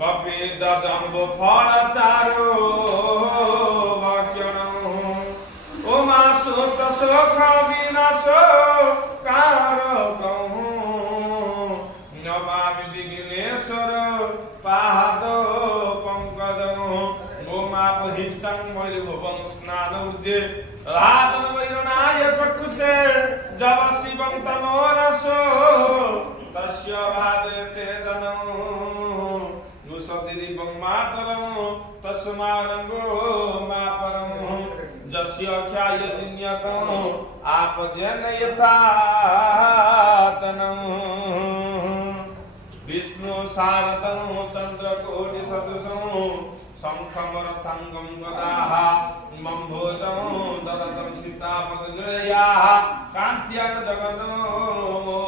कपिदम्ब फल चारो वाक्यण उमा सुत सुख विनाश कारकं नमामि विघ्नेश्वर पाद पंकजं गोमापहिष्टं मयूरभुवं स्नानोर्जे राधन वैरणाय चक्षुषे जब शिवं तमोरसो तस्य वादते जनं नुसतिरिवं मातरं तस्मारंगो मापरं जस्य ख्यायतिन्यकं आपजेन यथाचनं विष्णु सारदं चंद्रकोटि सदृशं शंखमरथंगं गदाः मम्भोजं ददतं सीतापदनिलयाः कान्त्या जगतो